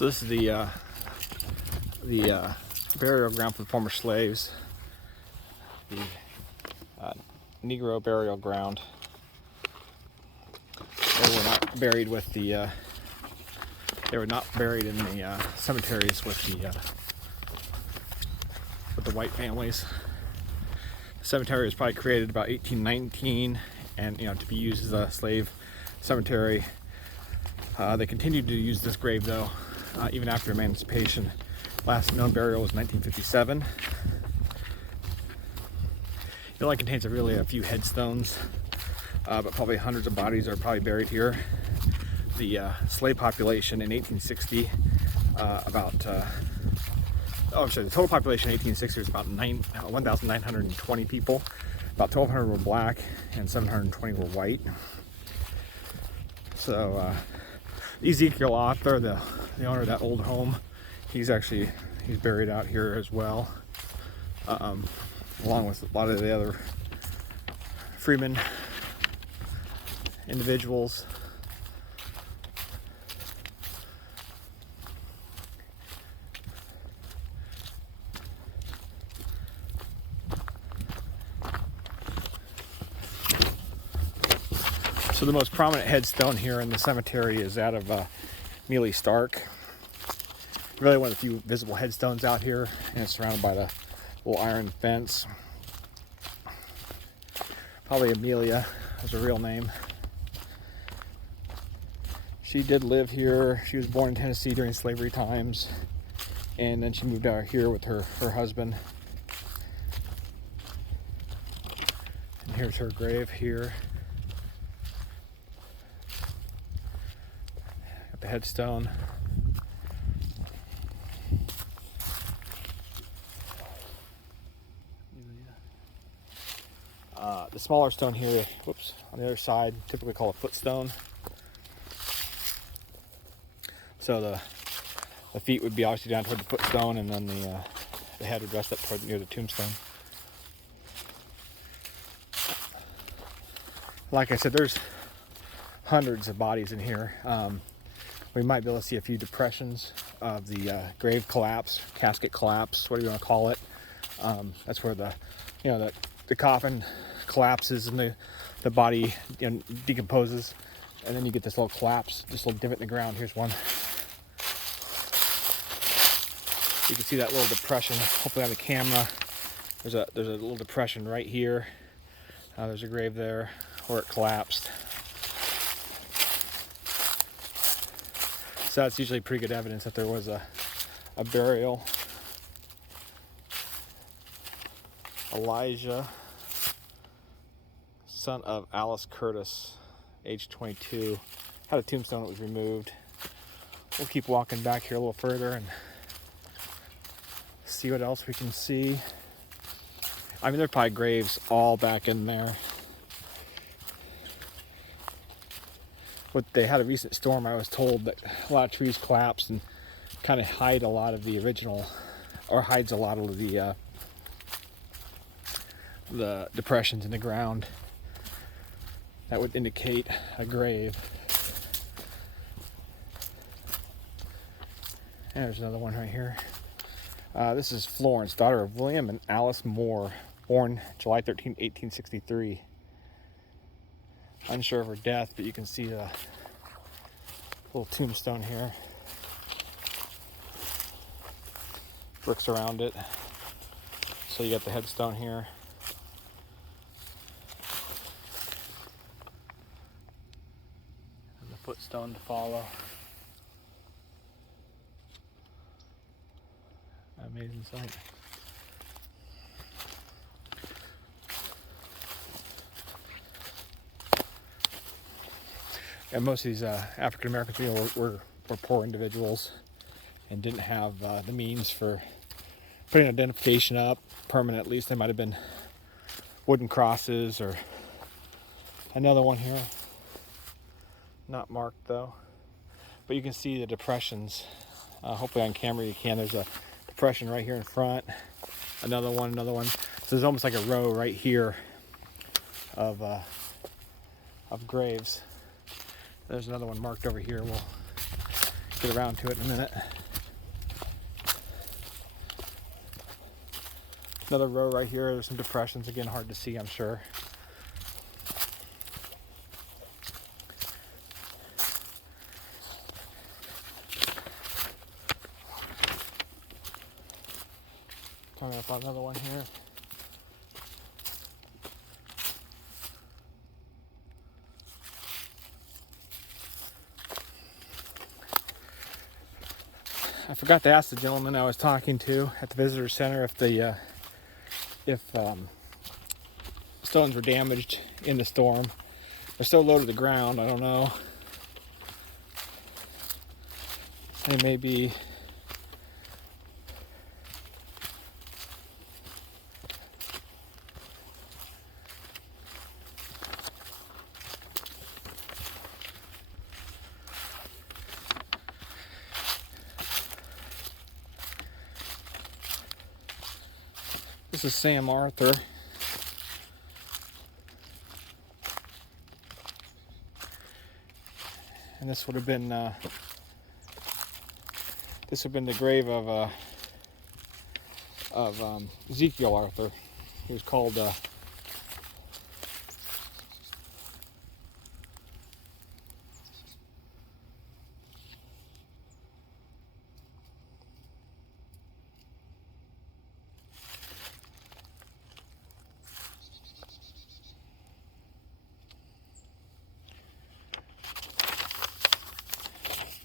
So this is the burial ground for the former slaves, the Negro burial ground. They were not buried with the. They were not buried in the cemeteries with the white families. The cemetery was probably created about 1819, and to be used as a slave cemetery. They continued to use this grave though, even after emancipation. Last known burial was 1957. It only contains really a few headstones, but probably hundreds of bodies are probably buried here. The slave population in 1860, the total population in 1860 was about 1,920 people. About 1,200 were black and 720 were white. So Ezekiel Author, the owner of that old home, he's buried out here as well, along with a lot of the other freeman individuals. So the most prominent headstone here in the cemetery is that of Mealy Stark. Really one of the few visible headstones out here, and it's surrounded by the little iron fence. Probably Amelia was her real name. She did live here. She was born in Tennessee during slavery times, and then she moved out here with her husband. And here's her grave here. Got the headstone. The smaller stone here, on the other side, typically called a footstone. So the feet would be obviously down toward the footstone, and then the head would rest up toward near the tombstone. Like I said, there's hundreds of bodies in here. We might be able to see a few depressions of the grave collapse, casket collapse, whatever you want to call it. That's where the coffin collapses and the body decomposes, and then you get this little collapse, this little divot in the ground. Here's one. You can see that little depression. Hopefully on the camera, there's a little depression right here. There's a grave there where it collapsed. So that's usually pretty good evidence that there was a burial. Elijah, son of Alice Curtis, age 22, had a tombstone that was removed. We'll keep walking back here a little further and see what else we can see. I mean, there are probably graves all back in there. But they had a recent storm. I was told that a lot of trees collapsed and kind of hide a lot of the original, or hides a lot of the depressions in the ground that would indicate a grave. And there's another one right here. This is Florence, daughter of William and Alice Moore, born July 13, 1863. Unsure of her death, but you can see the little tombstone here. Bricks around it. So you got the headstone here. And the footstone to follow. Amazing sight. And most of these African Americans were poor individuals and didn't have the means for putting identification up permanent. At least they might have been wooden crosses, or another one here, not marked though. But you can see the depressions. Hopefully on camera you can. There's a depression right here in front. Another one. So there's almost like a row right here of graves. There's another one marked over here. We'll get around to it in a minute. Another row right here. There's some depressions. Again, hard to see, I'm sure. Coming up on another one here. I forgot to ask the gentleman I was talking to at the visitor center if stones were damaged in the storm. They're so low to the ground, I don't know. They may be. This is Sam Arthur. And this would have been the grave of Ezekiel Arthur. He was called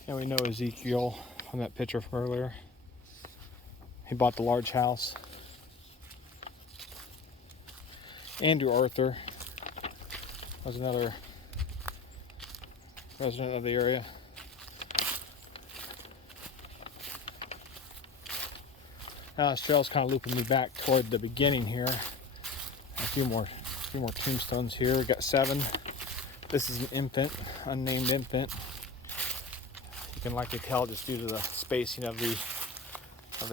and we know Ezekiel from that picture from earlier. He bought the large house. Andrew Arthur was another resident of the area. Now this trail's kind of looping me back toward the beginning here. A few more tombstones here. We got 7. This is an infant, unnamed infant. You can likely tell just due to the spacing of the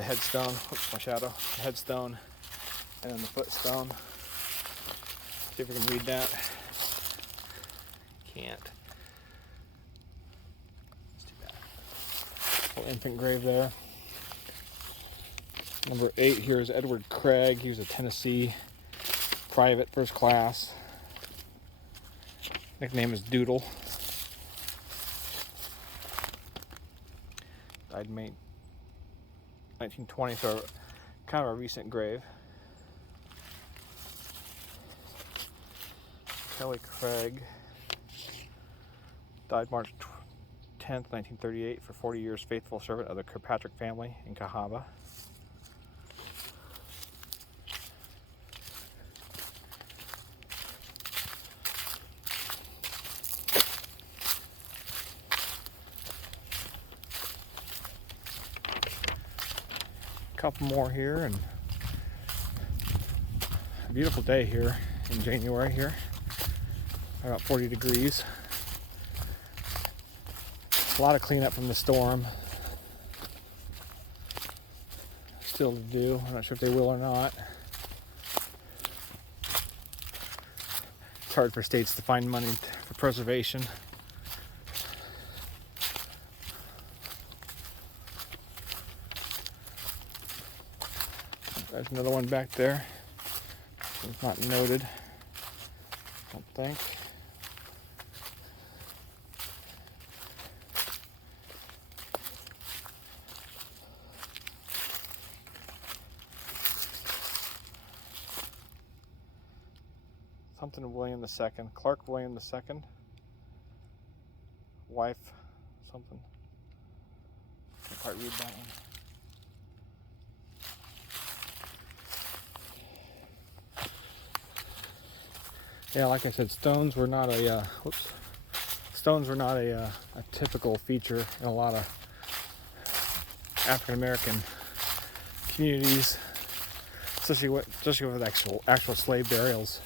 headstone. Oops, my shadow. The headstone and then the footstone. See if we can read that. Can't. It's too bad. Little infant grave there. Number 8 here is Edward Craig. He was a Tennessee private, first class. Nickname is Doodle. Died May 1920, so kind of a recent grave. Kelly Craig died March 10th, 1938, for 40 years faithful servant of the Kirkpatrick family in Cahawba. Couple more here, and a beautiful day here in January here. About 40 degrees. A lot of cleanup from the storm still to do. I'm not sure if they will or not. It's hard for states to find money for preservation. There's another one back there. It's not noted, I don't think. Something William II, Clark William II, wife, something. Can't quite read that one. Yeah, like I said, stones were not a typical feature in a lot of African American communities, especially with actual slave burials.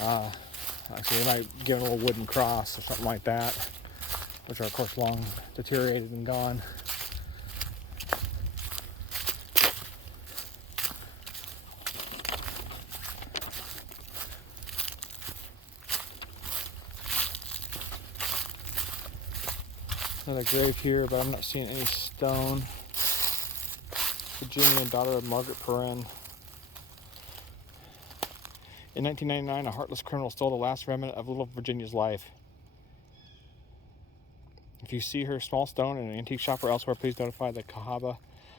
Actually, they might give a little wooden cross or something like that, which are of course long deteriorated and gone. Another grave here, but I'm not seeing any stone. Virginia, daughter of Margaret Perrin. In 1999, a heartless criminal stole the last remnant of little Virginia's life. If you see her small stone in an antique shop or elsewhere, please notify the Cahawba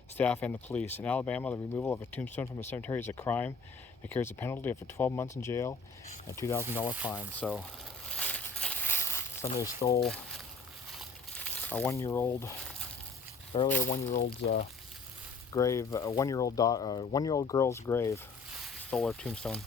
staff and the police. In Alabama, the removal of a tombstone from a cemetery is a crime that carries a penalty of 12 months in jail and a $2,000 fine. So somebody stole a barely a one-year-old's grave, a one-year-old girl's grave, stole her tombstone.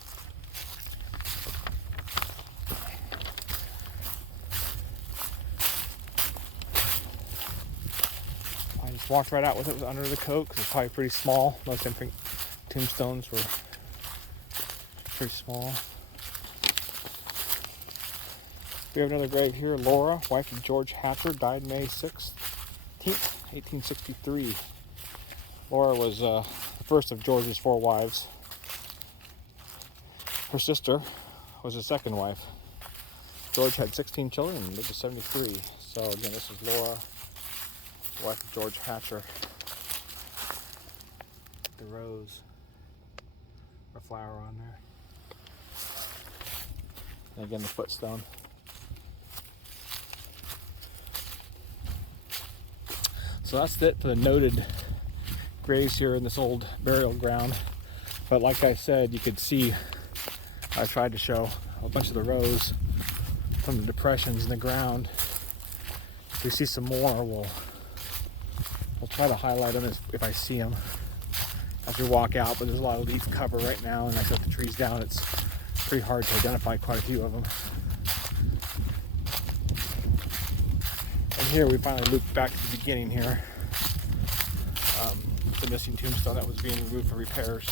I just walked right out with it under the coat because it's probably pretty small. Most infant tombstones were pretty small. We have another grave here. Laura, wife of George Hatcher, died May 16th, 1863. Laura was the first of George's 4 wives. Her sister was his second wife. George had 16 children and lived to 73. So again, this is Laura, wife of George Hatcher. The rose, a flower on there. And again, the footstone. So that's it for the noted graves here in this old burial ground. But like I said, you could see, I tried to show a bunch of the rows from the depressions in the ground. If we see some more, we'll try to highlight them if I see them as we walk out, but there's a lot of leaf cover right now, and I cut the trees down. It's pretty hard to identify quite a few of them. And here we finally loop back to the beginning here. The missing tombstone that was being removed for repairs.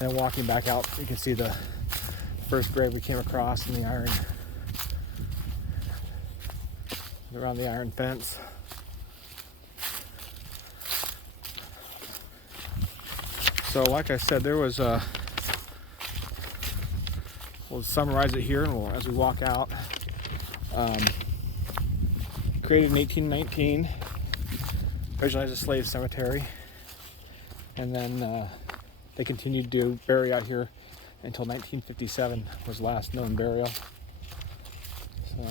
And walking back out, you can see the first grave we came across in the iron, around the iron fence. So like I said, there was we'll summarize it here and as we walk out. Created in 1819, originally as a slave cemetery, and then they continued to bury out here until 1957 was the last known burial. So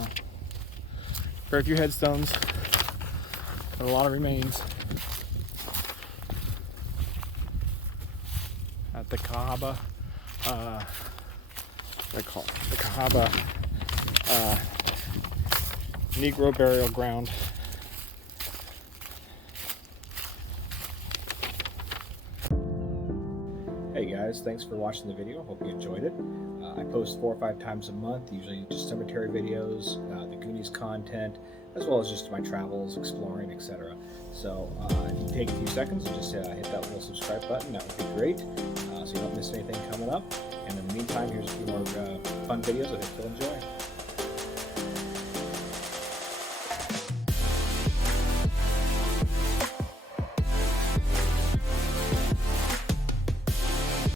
very few headstones, but a lot of remains at the Cahawba. They call it the Cahawba Negro burial ground. Hey guys, thanks for watching the video. Hope you enjoyed it. I post 4 or 5 times a month, usually just cemetery videos, the Goonies content, as well as just my travels, exploring, etc. So if you take a few seconds and just hit that little subscribe button, that would be great, so you don't miss anything coming up. And in the meantime, here's a few more fun videos I think you'll enjoy.